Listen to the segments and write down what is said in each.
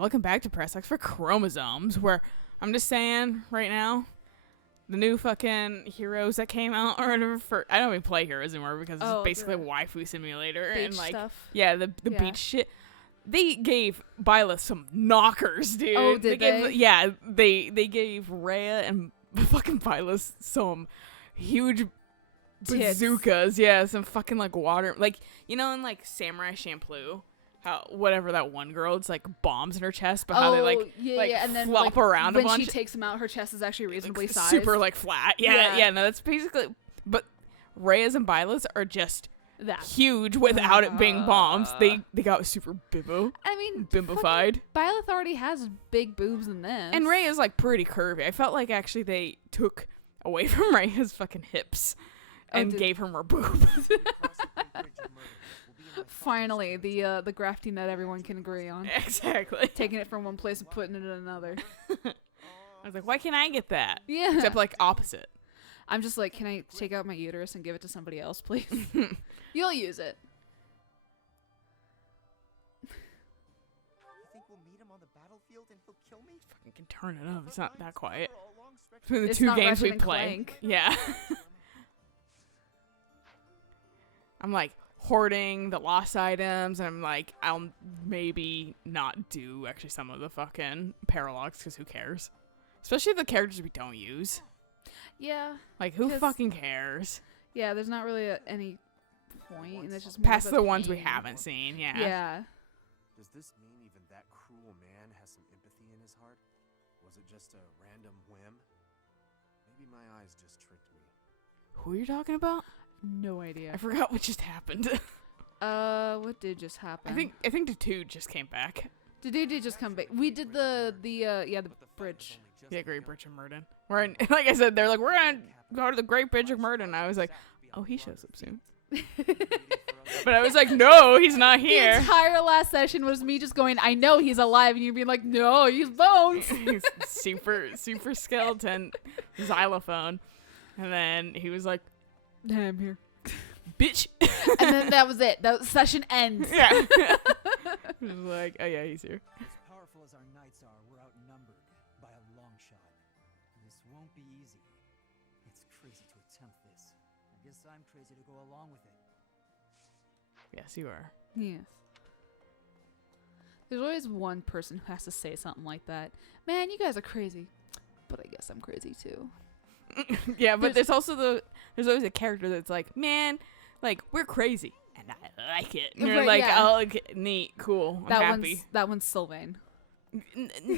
looking back to Press X for chromosomes, where I'm just saying right now, the new fucking Heroes that came out or whatever I don't even play Heroes anymore because it's basically a waifu simulator beach and like stuff. Yeah, the beach shit. They gave Byleth some knockers, dude. Oh, did they? Yeah, they gave Rhea and fucking Byleth some huge bazookas. Yeah, some fucking like water, like in like Samurai Champloo. How whatever that one girl, it's like bombs in her chest, but how they like and then flop around a bunch. When she takes them out, her chest is actually reasonably sized. Super like flat. Yeah, no, that's basically. But Rhea's and Byleth's are just that huge without it being bombs. They got super bimbo. I mean, bimbofied. Byleth already has big boobs in this, and Rhea's like pretty curvy. I felt like actually they took away from Rhea's fucking hips and gave her more boobs. Finally, the grafting that everyone can agree on. Exactly. Taking it from one place and putting it in another. I was like, why can't I get that? Yeah. Except like opposite. I'm just like, can I take out my uterus and give it to somebody else, please? You'll use it. You think we'll meet him on the battlefield and he'll kill me? Fucking can turn it up. It's not that quiet. Between the It's two not games we Ratchet and play. Clank. Yeah. I'm like hoarding the lost items, and I'm like, I'll maybe not do actually some of the fucking paralogs because who cares? Especially the characters we don't use. Yeah. Like, who fucking cares? Yeah, there's not really any point, and it's just more past of a the ones we pain. haven't seen. Yeah. Yeah. Does this mean even that cruel man has some empathy in his heart? Was it just a random whim? Maybe my eyes just tricked me. Who are you talking about? No idea. I forgot what just happened. What did just happen? I think the two just came back. The dude did just come back. We did the bridge. Yeah, Great Bridge of Murden. Like I said, they're like, we're gonna go to the Great Bridge of Murden. And I was like, oh, he shows up soon. But I was like, no, he's not here. The entire last session was me just going, I know he's alive, and you being like, no, he's bones. He's super skeleton xylophone. And then he was like, I'm here. bitch. And then that was it. That session ends. Yeah. He was like, oh yeah, he's here. As powerful as our knights are, we're outnumbered by a long shot. This won't be easy. It's crazy to attempt this. I guess I'm crazy to go along with it. Yes, you are. Yes. There's always one person who has to say something like that. Man, you guys are crazy. But I guess I'm crazy too. Yeah, but there's always a character that's like, man, like, we're crazy. And I like it. And you're Right, like, yeah. oh, okay, neat, cool, I'm happy. That one's Sylvain.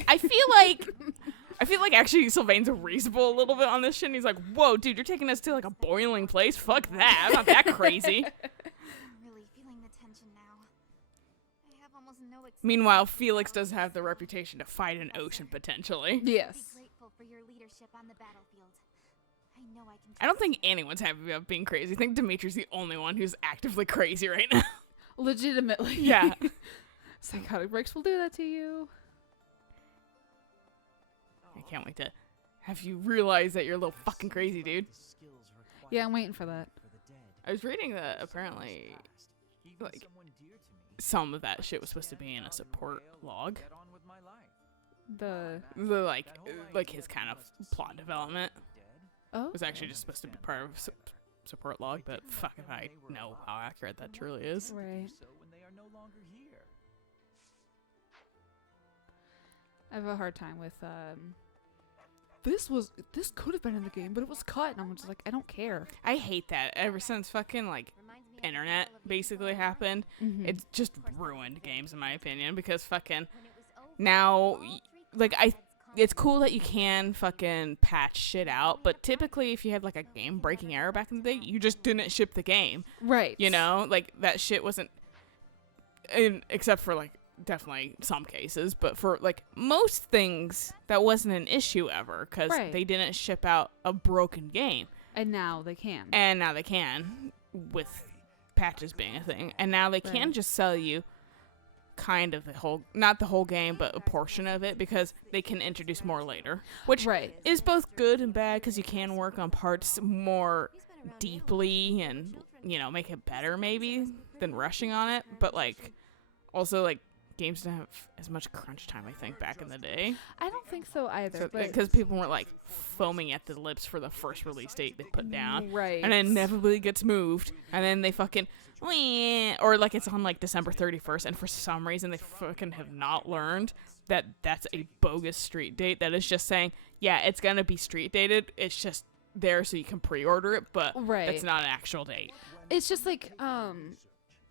I feel like actually Sylvain's reasonable a little bit on this shit. And he's like, whoa, dude, you're taking us to like a boiling place? Fuck that. I'm not that crazy. I'm really feeling the tension now. I have almost no experience. Meanwhile, Felix does have the reputation to fight an ocean potentially. Yes. Be grateful for your leadership on the battlefield. I know I can. I don't think anyone's happy about being crazy. I think Dimitri's the only one who's actively crazy right now. Legitimately. Yeah. Psychotic breaks will do that to you. I can't wait to have you realize that you're a little fucking crazy, dude. Yeah, I'm waiting for that. I was reading that apparently, like, some of that shit was supposed to be in a support log. The Like his kind of plot development was actually just supposed to be part of support log, but fuck if I know how accurate that truly is. Right. I have a hard time with this could have been in the game, but it was cut, and I'm just like, I don't care. I hate that. Ever since fucking like internet basically happened, it's just ruined games in my opinion, because fucking now like it's cool that you can fucking patch shit out, but typically if you had like a game breaking error back in the day, you just didn't ship the game. Right. You know, like that shit wasn't except for like definitely some cases, but for like most things that wasn't an issue ever, because they didn't ship out a broken game. And now they can. And now they can, with patches being a thing. And now they can just sell you kind of the whole, not the whole game, but a portion of it, because they can introduce more later, which is both good and bad, because you can work on parts more deeply and, you know, make it better maybe than rushing on it. But like also like games didn't have as much crunch time, I think, back in the day. I don't think so either. Because people weren't like foaming at the lips for the first release date they put down. Right. And then inevitably gets moved. And then they fucking, or like it's on like December 31st. And for some reason they fucking have not learned that that's a bogus street date. That is just saying, yeah, it's going to be street dated. It's just there so you can pre-order it. But it's not an actual date. It's just like,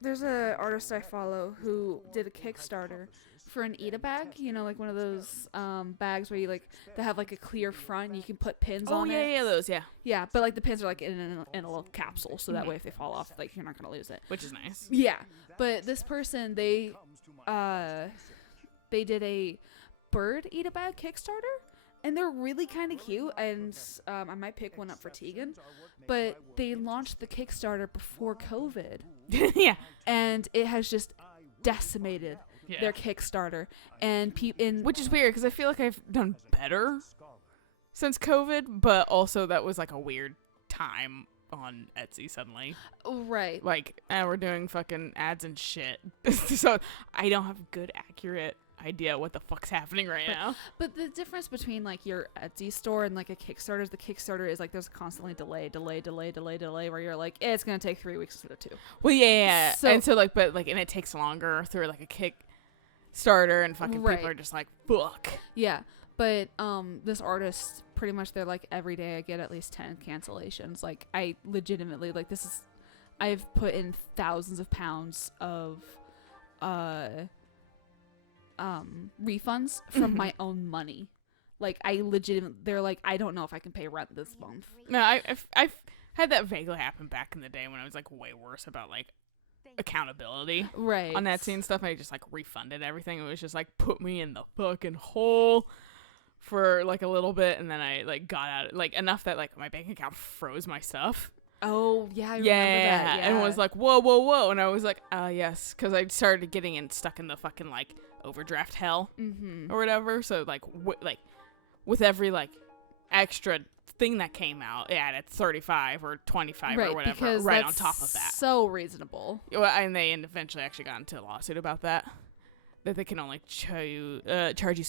there's a artist I follow who did a Kickstarter for an Eat a bag, you know, like one of those bags where you like they have like a clear front and you can put pins on it. Oh yeah, those, yeah. Yeah, but like the pins are like in a little capsule, so that way if they fall off, like you're not gonna lose it. Which is nice. Yeah, but this person they did a bird Eat a bag Kickstarter, and they're really kind of cute, and I might pick one up for Tegan, but they launched the Kickstarter before COVID. Yeah. And it has just decimated their Kickstarter. And which is weird, because I feel like I've done better since COVID, but also that was like a weird time on Etsy suddenly. Right. Like, we're doing fucking ads and shit. So I don't have good, accurate idea what the fuck's happening right now. But the difference between like your Etsy store and like a Kickstarter is the Kickstarter is like there's constantly delay where you're like it's gonna take 3 weeks instead of 2. Well, yeah. So, and so like, but like, and it takes longer through like a Kickstarter, and fucking people are just like, fuck. Yeah, but this artist pretty much they're like every day I get at least 10 cancellations. Like I legitimately like I've put in thousands of pounds of refunds from my own money. Like I legitimately they're like I don't know if I can pay rent this month. No, I've had that vaguely happen back in the day when I was like way worse about like accountability on Etsy and stuff. I just like refunded everything. It was just like put me in the fucking hole for like a little bit, and then I like got out like enough that like my bank account froze my stuff. Oh yeah, I remember that. Yeah, and was like whoa, and I was like yes, because I started getting stuck in the fucking like overdraft hell or whatever. So like with every like extra thing that came out, it added 35 or 25 or whatever right on top of that. So reasonable. Well, and they eventually actually got into a lawsuit about that they can only charge you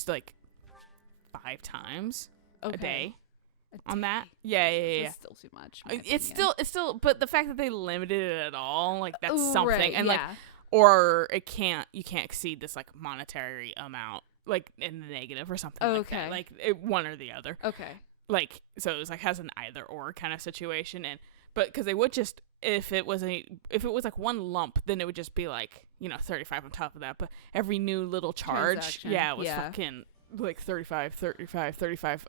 like 5 times a day. On that, yeah. It's still too much. It's still, but the fact that they limited it at all, like that's something, and yeah. like, or you can't exceed this like monetary amount, like in the negative or something. Like that. Like one or the other. Okay. Like so, it was like has an either or kind of situation, but because they would just if it was like one lump, then it would just be like 35 on top of that, but every new little charge, it was fucking. Like 35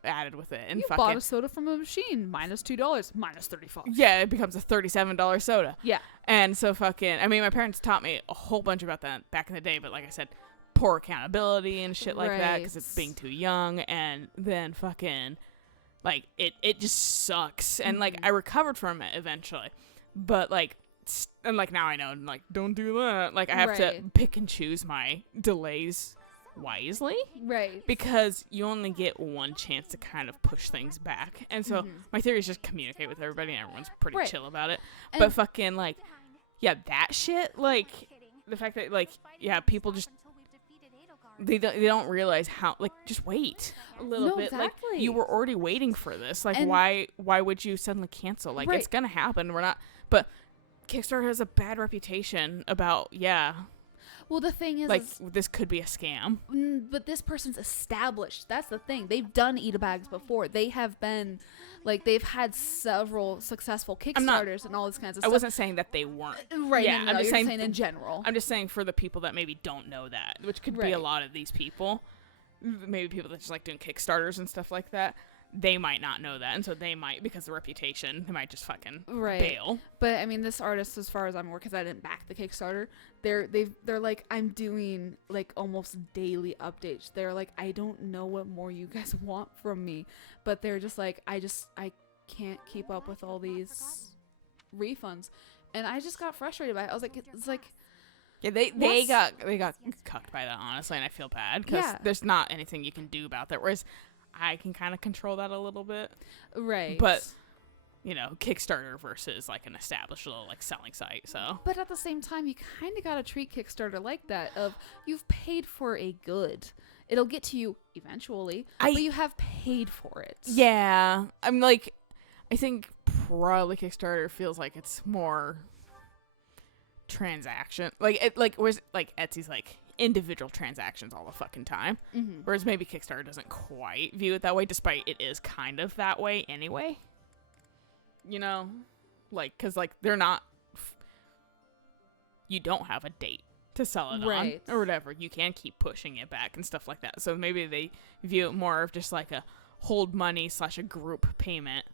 added with it, and you fucking bought a soda from a machine $2 minus 35. Yeah, it becomes a $37 soda. Yeah, and so fucking. I mean, my parents taught me a whole bunch about that back in the day, but like I said, poor accountability and shit like that because it's being too young, and then fucking like it just sucks. And like I recovered from it eventually, but like. And like now I know, like don't do that. Like I have to pick and choose my delays wisely, right? Because you only get one chance to kind of push things back, and so my theory is just communicate with everybody, and everyone's pretty chill about it. And but fucking like, that shit, like the fact that like people just they don't realize how like just wait a little bit. Exactly. Like you were already waiting for this. Like why would you suddenly cancel? Like it's gonna happen. We're not, but Kickstarter has a bad reputation about Well, the thing is, like this could be a scam. But this person's established. That's the thing. They've done Eat-a-Bags before. They have been, like, they've had several successful Kickstarters and all this kinds of stuff. I wasn't saying that they weren't. Right. Yeah, no, I'm just saying in general. I'm just saying for the people that maybe don't know that, which could be a lot of these people. Maybe people that just like doing Kickstarters and stuff like that. They might not know that, and so they might, because of the reputation, they might just fucking bail. But I mean, this artist, as far as I'm aware, because I didn't back the Kickstarter, they're like, I'm doing like almost daily updates. They're like, I don't know what more you guys want from me, but they're just like, I can't keep up with all these refunds, and I just got frustrated by it. I was like, it's like. Yeah, they got cucked by that, honestly, and I feel bad because there's not anything you can do about that. Whereas I can kind of control that a little bit. Right. But you know, Kickstarter versus like an established little like selling site. So, But at the same time, you kind of gotta treat Kickstarter like that. Of you've paid for a good, it'll get to you eventually, but you have paid for it. yeah, I'm like, I think probably Kickstarter feels like it's more transaction, like it, like whereas like Etsy's like individual transactions all the fucking time, whereas maybe Kickstarter doesn't quite view it that way, despite it is kind of that way anyway. You know, like, because like they're not, you don't have a date to sell it on or whatever. You can keep pushing it back and stuff like that. So maybe they view it more of just like a hold money / a group payment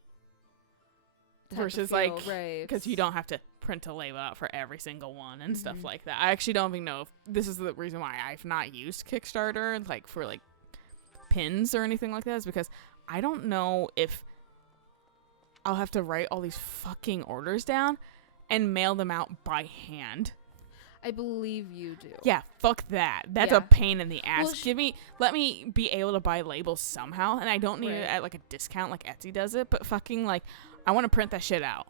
versus like, because you don't have to print a label out for every single one and stuff like that. I actually don't even know if this is the reason why I've not used Kickstarter like for like pins or anything like that, is because I don't know if I'll have to write all these fucking orders down and mail them out by hand. I believe you do. Yeah, fuck that. That's a pain in the ass. Let me be able to buy labels somehow, and I don't need it at like a discount like Etsy does it, but fucking like I want to print that shit out.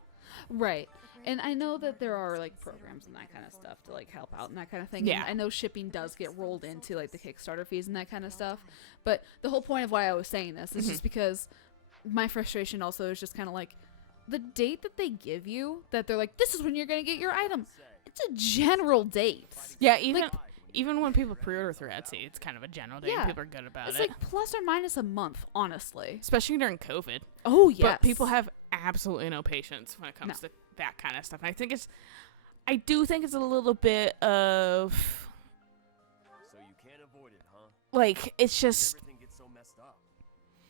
Right. And I know that there are like programs and that kind of stuff to like help out and that kind of thing. Yeah. And I know shipping does get rolled into like the Kickstarter fees and that kind of stuff. But the whole point of why I was saying this is just because my frustration also is just kind of like the date that they give you, that they're like, this is when you're going to get your item. It's a general date. Yeah, even when people pre-order through Etsy, it's kind of a general date. Yeah. People are good about It's it. like plus or minus a month, honestly. Especially during COVID. Oh, yes. But people have absolutely no patience when it comes to that kind of stuff. And I do think it's a little bit of, So you can't avoid it, huh? like, it's just, Everything gets so messed up.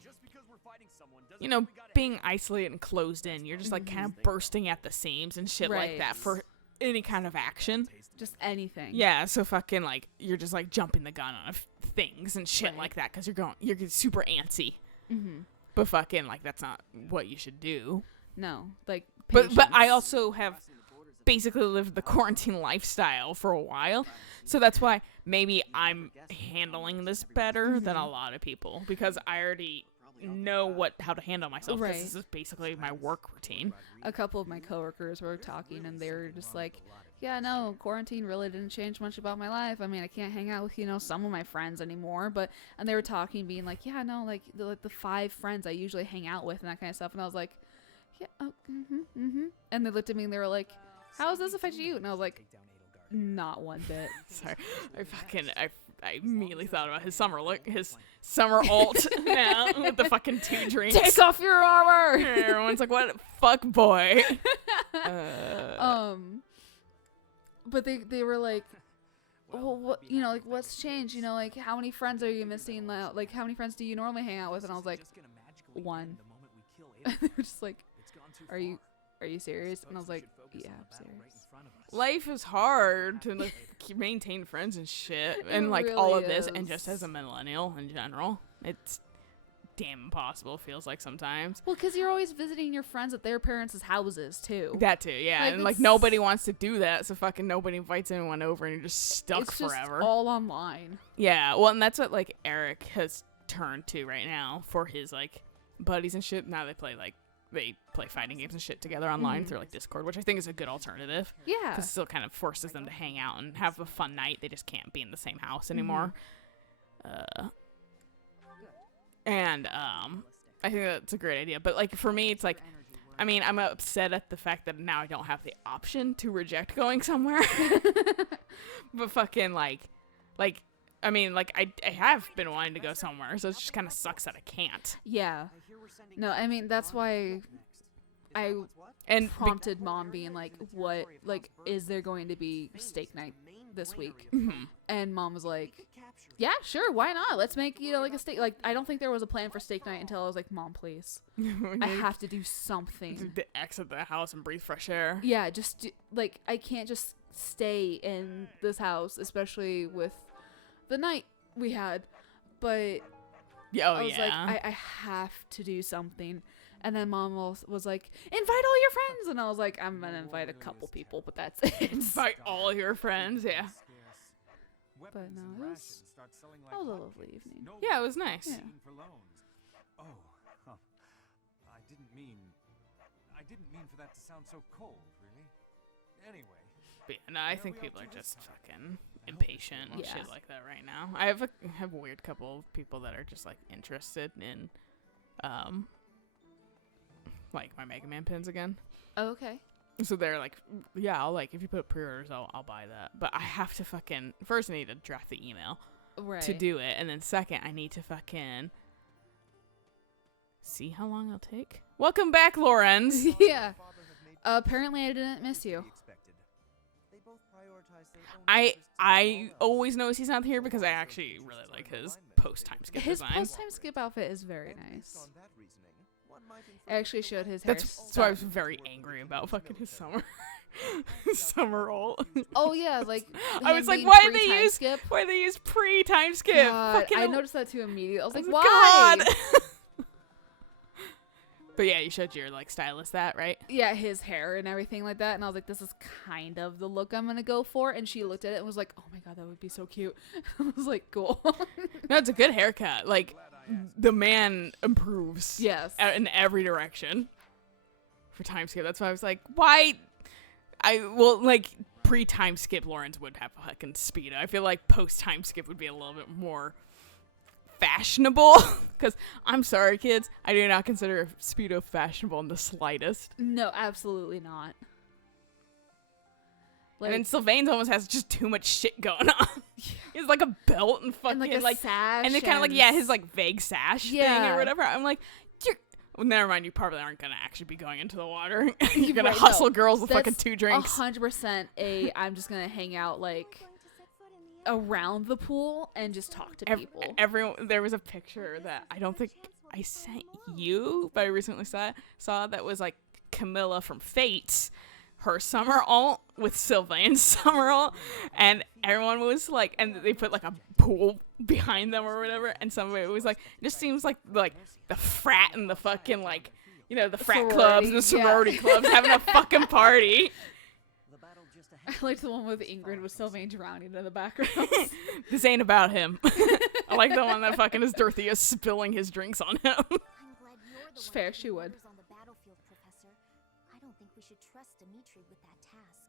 Just because we're fighting someone doesn't you know, mean we gotta being isolated and closed in. You're just like kind of bursting at the seams and shit like that for any kind of action. Just anything. Yeah, so fucking like you're just like jumping the gun on things and shit like that because you're super antsy. But fucking like that's not what you should do. No, like But I patience. also have basically lived the quarantine lifestyle for a while, so that's why maybe I'm handling this better than a lot of people, because I already know how to handle myself. Right. This is basically my work routine. A couple of my coworkers were talking and they were just like, yeah, no, quarantine really didn't change much about my life. I mean, I can't hang out with, you know, some of my friends anymore, and they were talking, being like, yeah, no, like the 5 friends I usually hang out with and that kind of stuff. And I was like, yeah, oh, and they looked at me and they were like, how does this affect you? And I was like, not one bit. Sorry, I immediately thought about his summer alt now with the fucking 2 drinks. Take off your armor. Everyone's like, what? Fuck boy. But they were like, well, what, you know, like, what's changed? You know, like, how many friends are you missing? Like, how many friends do you normally hang out with? And I was like, 1. And they were just like, are you serious? And I was like, yeah, I'm serious. Life is hard to like, maintain friends and shit, and like really all of this, is. and just as a millennial in general, it's damn impossible. It feels like sometimes. Well, because you're always visiting your friends at their parents' houses too. That too, yeah, Like, and like it's- nobody wants to do that, so fucking nobody invites anyone over, and you're just stuck It's just forever. all online. Yeah, well, and that's what like Eric has turned to right now for his like buddies and shit. Now they play fighting games and shit together online through like Discord, which I think is a good alternative. Yeah. Because it still kind of forces them to hang out and have a fun night. They just can't be in the same house anymore. And I think that's a great idea. But like for me, it's like, I mean, I'm upset at the fact that now I don't have the option to reject going somewhere. But fucking like I mean, like I have been wanting to go somewhere, so it just kind of sucks that I can't. Yeah. No, I mean, that's why I prompted mom being like, what, like, is there going to be steak night this week? And mom was like, yeah, sure, why not? Let's make, you know, like a steak. Like, I don't think there was a plan for steak night until I was like, Mom, please. I have to do something. To exit the house and breathe fresh air. Yeah, like, I can't just stay in this house, especially with the night we had. But Yeah, I was like, I have to do something. And then Mom was like, invite all your friends. And I was like, I'm going to invite a couple people, but that's it. Invite all your friends, yeah. But no, it was a lovely evening. Yeah, it was nice. Yeah. Oh, huh. I I didn't mean for that to sound so cold, really. Anyway. But yeah, no, I Where think we people all are to this just time? fucking I hope impatient and Yeah. shit like that right now. I have a weird couple of people that are just like interested in, like my Mega Man pins again. Oh, okay. So they're like, yeah, I'll like if you put pre-orders, I'll buy that. But I have to fucking first I need to draft the email Right. to do it, and then second I need to fucking see how long it'll take. Welcome back, Lorenz. Yeah. Apparently I didn't miss you. I always notice he's not here because I actually really like his post-time skip His design. post-time skip outfit is very nice. I actually showed his That's hairstyle. so I was very angry about fucking his summer summer roll. Oh yeah, like I him was like, being why did they pre-time use skip? why they use pre-time skip? God, Fucking I noticed that too immediately. I was like, God. why? But yeah, you showed your like stylist that, right? Yeah, his hair and everything like that, and I was like, this is kind of the look I'm gonna go for. And she looked at it and was like, oh my god, that would be so cute. I was like, cool. No, it's a good haircut. Like the man improves. Yes. In every direction. For time skip, that's why I was like, why? Like pre-time skip, Lawrence would have a fucking speedo. I feel like post-time skip would be a little bit more fashionable. Because I'm sorry, kids, I do not consider speedo fashionable in the slightest. No, absolutely not. And then Sylvain's almost has just too much shit going on. He has like a belt and fucking and like a sash. and then kind of like his like vague sash thing Yeah. or whatever. I'm like, well, never mind. You probably aren't gonna actually be going into the water. You're gonna Right, hustle no. girls with fucking That's 2 drinks. 100% I'm just gonna hang out like around the pool and just talk to people. Everyone, there was a picture that I don't think I sent you, but I recently saw that was like Camilla from Fates, her summer alt with Sylvain's summer alt, and everyone was like, and they put like a pool behind them or whatever, and somebody was like, it just seems like the frat and the fucking like, you know, the frat clubs and the sorority clubs having a fucking party. I liked the one with Ingrid with Sylvain drowning in the background. This ain't about him. I like the one that fucking is Dorothea spilling his drinks on him. I'm glad you're the It's one fair, taking she would. orders on the battlefield, Professor. I don't think we should trust Dimitri with that task.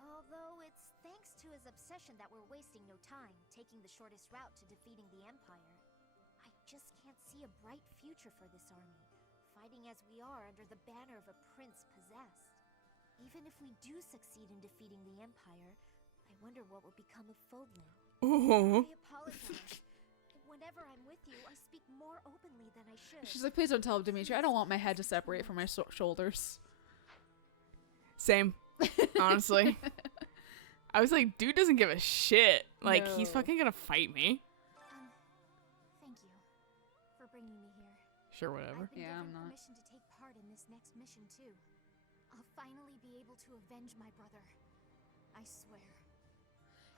Although it's thanks to his obsession that we're wasting no time taking the shortest route to defeating the Empire. I just can't see a bright future for this army, fighting as we are under the banner of a prince possessed. Even if we do succeed in defeating the Empire, I wonder what will become of Fodlan. Ooh. I apologize. Whenever I'm with you, I speak more openly than I should. She's like, please don't tell Dimitri. I don't want my head to separate from my shoulders. Same. Honestly. I was like, dude doesn't give a shit. Like, he's No. fucking gonna fight me. Thank you for bringing me here. Sure, whatever. I've been Yeah, I'm given not. permission to take part in this next mission too. I'll finally be able to avenge my brother. I swear.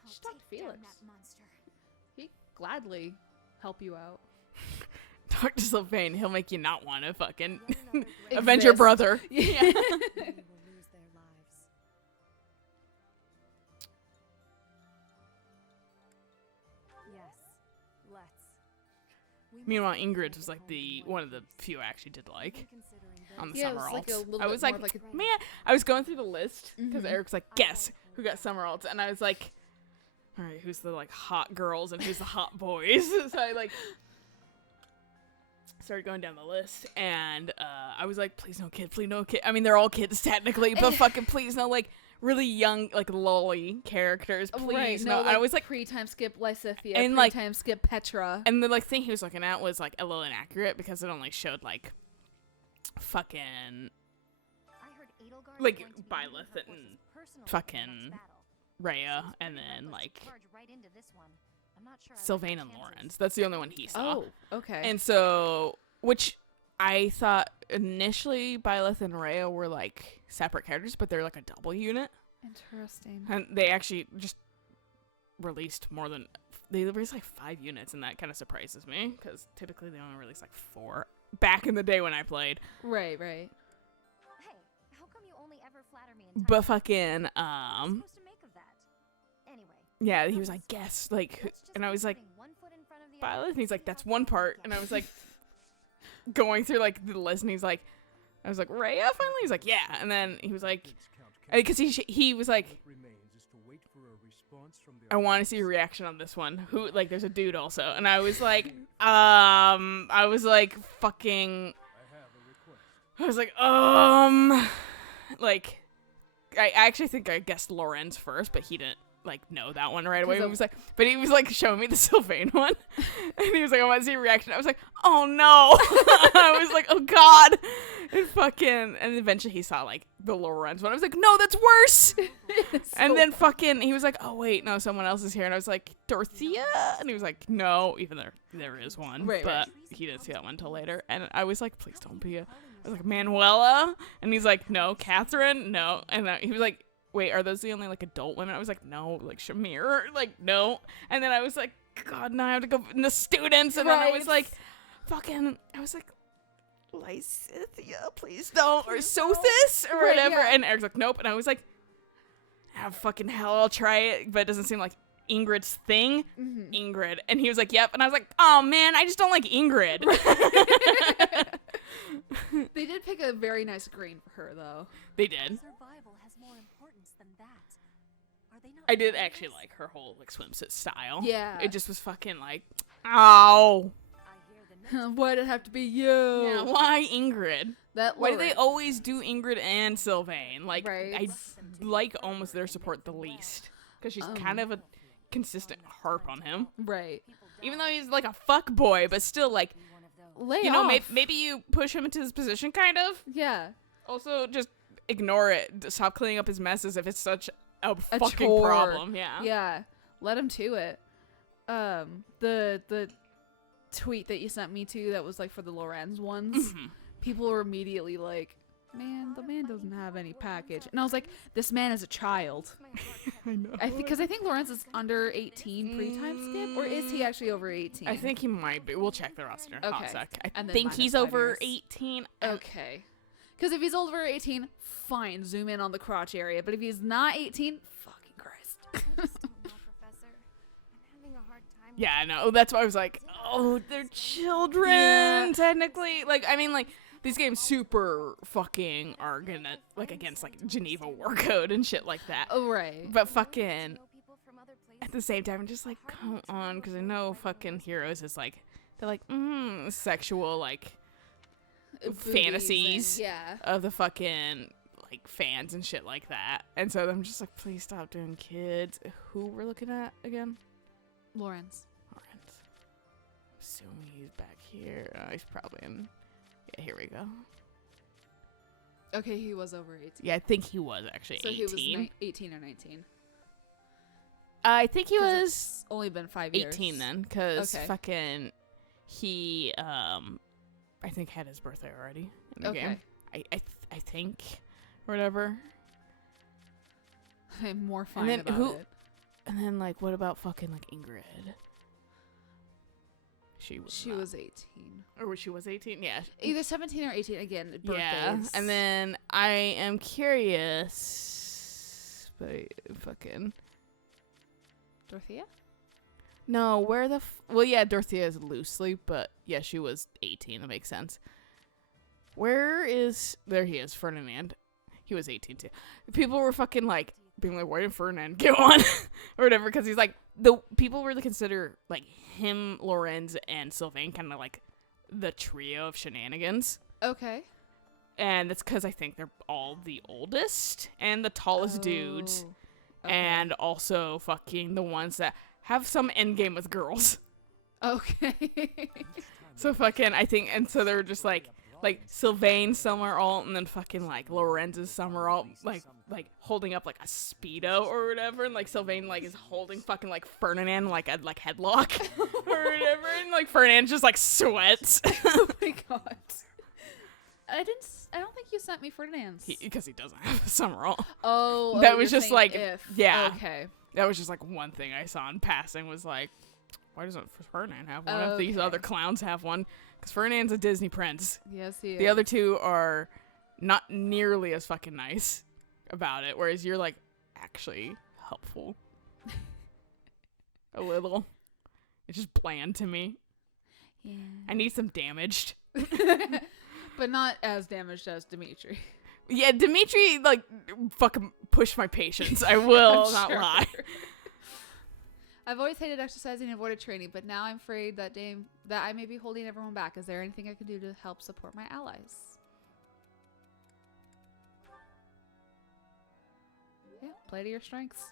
I'll should talk to take down Felix. that monster. He'd gladly help you out. Talk to Sylvain. He'll make you not want to fucking Yet another great avenge your Exist. brother. Yeah. many will lose their lives. Yes, let's. Meanwhile, Ingrid was like one of the few I actually did like on the Yeah, it summer was like a alts. little I bit was more like, of like a- man, I was going through the list because Mhm. Eric's like, guess who got summer alts, and I was like, all right, who's the like hot girls and who's the hot boys? So I like started going down the list, and I was like, please no kid, please no kid. I mean, they're all kids technically, but fucking please no like really young like lolly characters, please right, no. like I was like, pre-time skip Lysithia, and, like- pre-time skip Petra. and the like thing he was looking at was like a little inaccurate because it only showed like fucking I heard Edelgard is like going to be Byleth leading her and forces personally fucking in the next battle. Rhea, Seems and pretty then reckless to like charge right into this one. I'm not sure I like Sylvain my and chances. Lawrence. That's the only one he saw. Oh, okay. And so, which I thought initially Byleth and Rhea were like separate characters, but they're like a double unit. Interesting. And they actually just released they released like 5 units, and that kind of surprises me because typically they only release like 4 back in the day when I played. Right. Hey, how come you only ever flatter me in But time? fucking What am I supposed to make of that? Anyway, yeah, he was like, guess like, let's just and I keep was like, putting one foot in front of the Byleth, other and he's like, see that's how one far we part, get. and I was like, going through like the list, and he's like, I was like, Rhea finally? He's like, yeah. And then he was like, because he was like, I want to see your reaction on this one. Who, like, there's a dude also. And I was like, fucking, I was like, like, I actually think I guessed Lorenz first, but he didn't, like, know that one right away. He was like, but he was like showing me the Sylvain one. And he was like, I want to see your reaction. I was like, oh no. I was like, oh god. And eventually he saw like the Lorenz one. I was like, no, that's worse. And then fucking he was like, oh wait, no, someone else is here. And I was like, Dorothea? And he was like, no, even there is one. But he didn't see that one until later. And I was like, please don't be I was like, Manuela? And he's like, no. Catherine? No. And he was like, wait, are those the only like adult women? I was like, no. Like Shamir? Like, no. And then I was like, God, now I have to go in the students. And then I was like, fucking, I was like, Lysithia, please don't. Or Sothis or whatever. Yeah. And Eric's like, nope. And I was like, fucking hell, I'll try it. But it doesn't seem like Ingrid's thing. Mm-hmm. Ingrid. And he was like, yep. And I was like, oh man, I just don't like Ingrid. They did pick a very nice green for her, though. They did. Survival has more importance than that. Are they not? I did actually like her whole like swimsuit style. Yeah. It just was fucking like, ow. Why'd it have to be you? Yeah, why Ingrid? Why do they always do Ingrid and Sylvain? Like, I like almost their support the least. Because she's kind of a consistent harp on him. Right. Even though he's like a fuck boy, but still like, you know, maybe you push him into his position, kind of. Yeah. Also, just ignore it. Stop cleaning up his messes if it's such a fucking chore. problem. Yeah. Yeah. Let him to it. The tweet that you sent me to that was like for the Lorenz ones. Mm-hmm. People were immediately like, man, the man doesn't have any package. And I was like, this man is a child. I know. Because I think Lorenz is under 18 pre-time skip, or is he actually over 18? I think he might be. We'll check the roster in a hot sec. I and think he's over 18. Okay. Because if he's over 18, fine, zoom in on the crotch area. But if he's not 18, fucking Christ. Yeah, I know. That's why I was like, oh, they're children, technically. Like, I mean, like, these games super fucking are gonna, like, against, like, Geneva War Code and shit like that. Oh, right. But fucking, at the same time, I'm just like, come on, because I know fucking Heroes is, like, they're like, sexual, like, fantasies of the fucking, like, fans and shit like that. And so I'm just like, please stop doing kids. Who we're looking at again? Lorenz. Assuming he's back here. He's probably in. Yeah, here we go. Okay, he was over 18. Yeah, I think he was actually 18. So he was 18 or 19. I think he was only been 5 years. 18 then, because fucking he I think had his birthday already in the game. I think, or whatever. I'm more fine about it. And then, like, what about fucking, like, Ingrid? She was 18. Or she was 18? Yeah. Either 17 or 18, again, birthdays. Yeah, and then I am curious, but fucking... Dorothea? No, where the... well, yeah, Dorothea is loosely, but yeah, she was 18. That makes sense. Where is... there he is, Ferdinand. He was 18, too. People were fucking, like... being like, why didn't Ferdinand get one? Or whatever, because he's like, the people really consider, like, him, Lorenz, and Sylvain kind of like the trio of shenanigans. Okay. And that's because I think they're all the oldest and the tallest dudes. Okay. And also fucking the ones that have some endgame with girls. Okay. So fucking, I think, and so they're just like Sylvain somewhere alt, and then fucking like Lorenz's somewhere alt, like holding up like a Speedo or whatever, and like Sylvain like is holding fucking like Ferdinand like a like headlock or whatever, and like Ferdinand just like sweats. Oh my god. I don't think you sent me Ferdinand's. Because he doesn't have a summer alt. Oh, that was just like if. Yeah. Okay. That was just like one thing I saw in passing was like, why doesn't Ferdinand have one? If these other clowns have one. Because Ferdinand's a Disney prince. Yes, he is. The other two are not nearly as fucking nice about it, whereas you're, like, actually helpful. A little. It's just bland to me. Yeah. I need some damaged. But not as damaged as Dimitri. Yeah, Dimitri, like, fucking pushed my patience. I will not lie. I've always hated exercising and avoided training, but now I'm afraid that I may be holding everyone back. Is there anything I can do to help support my allies? Yeah, play to your strengths.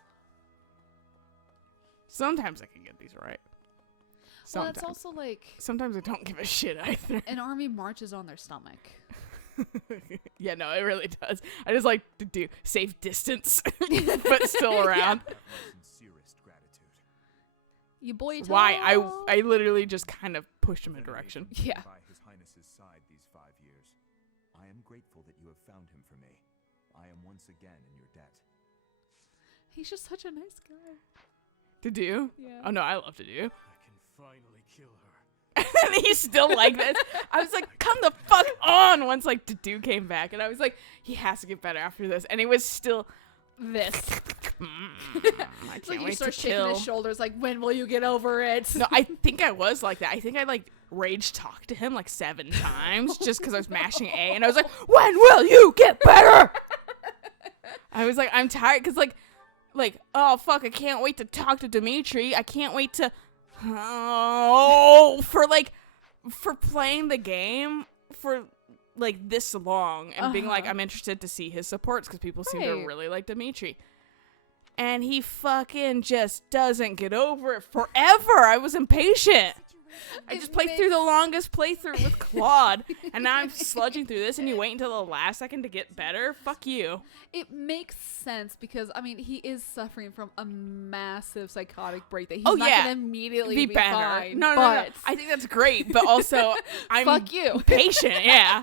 Sometimes I can get these right. Well, Sometimes. it's also like Sometimes I don't give a shit either. an army marches on their stomach. Yeah, no, it really does. I just like to do safe distance, but still around. Have my sincerest gratitude. You boy Why? tall. I literally just kind of pushed him in a direction. Yeah. By His Highness's side these 5 years. I am grateful that you have found him for me. I am once again in your debt. He's just such a nice guy. To do? Yeah. Oh no, I love to do. I can finally kill her. And he's still like this. I was like, come the fuck on once like to came back. And I was like, he has to get better after this. And he was still this. I It's can't like you wait start to shaking kill. his shoulders like, when will you get over it? No, I think I was like that. I think I like rage talked to him like 7 times just because I was mashing A. And I was like, when will you get better? I was like, I'm tired because like, oh fuck, I can't wait to talk to Dimitri. I can't wait to, for playing the game for like this long and being like, I'm interested to see his supports because people seem to Right. really like Dimitri. And he fucking just doesn't get over it forever. I was impatient. I just played through the longest playthrough with Claude, and now I'm sludging through this, and you wait until the last second to get better? Fuck you. It makes sense because, I mean, he is suffering from a massive psychotic break that he's Oh, not yeah. going to immediately Be be better. fine. No. but I think that's great, but also I'm fuck you. patient. Yeah.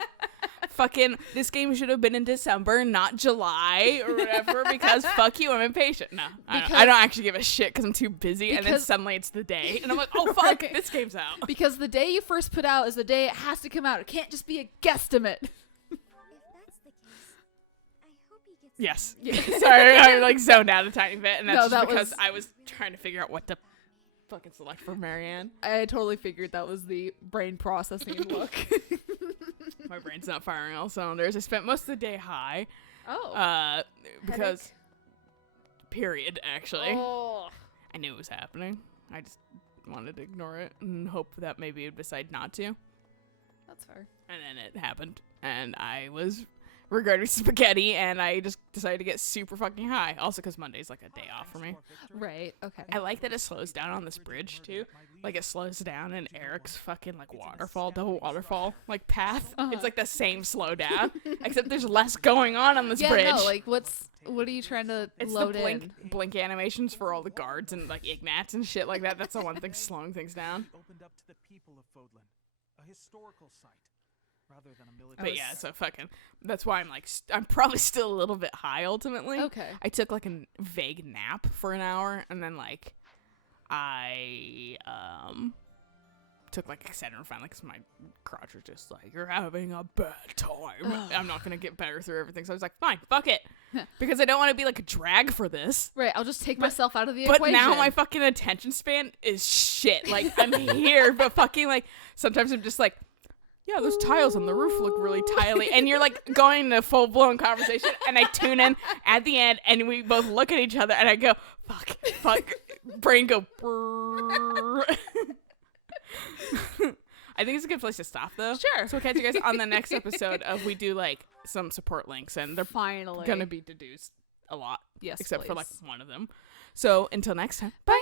Fucking, this game should have been in December, not July or whatever, because fuck you, I'm impatient. No, I don't actually give a shit because I'm too busy, and then Because- suddenly it's the day, and I'm like, oh fuck, Right. this game's out. Because the day you first put out is the day it has to come out. It can't just be a guesstimate. If that's the case, I hope he gets Yes. better. Sorry, I like zoned out a tiny bit, and No, that's that just because was- I was trying to figure out what to fucking select for Marianne. I totally figured that was the brain processing look. My brain's not firing all cylinders. I spent most of the day high. Oh. Because period, actually. Oh. I knew it was happening. I just wanted to ignore it and hope that maybe it would decide not to. That's fair. And then it happened. And I was regretting spaghetti, and I just decided to get super fucking high. Also because Monday's like a day off for me. Right. Okay. I like that it slows down on this bridge, too. Like, it slows down in Eric's fucking, like, double waterfall, like, path. It's, like, the same slowdown, except there's less going on this Yeah, bridge. no, like, what are you trying to It's load the in? blink animations for all the guards and, like, Ignats and shit like that. That's the one thing slowing things down. Opened up to the people of Fodlan, a historical site, rather than a military. But yeah, so fucking, that's why I'm, like, I'm probably still a little bit high, ultimately. Okay. I took, like, a vague nap for an hour, and then, like, I took like Excedrin finally because my crotch was just like, you're having a bad time. I'm not gonna get better through everything, so I was like, fine, fuck it, because I don't want to be like a drag for this. Right. I'll just take myself out of the But equation. now my fucking attention span is shit. Like, I'm here, but fucking like sometimes I'm just like, yeah, those tiles on the roof look really tiley, and you're like going into full blown conversation, and I tune in at the end, and we both look at each other, and I go, fuck, brain go. Brrr. I think it's a good place to stop, though. Sure. So we'll catch you guys on the next episode of we do like some support links, and they're finally gonna be deduced a lot. Yes, except for please. like one of them. So until next time, bye.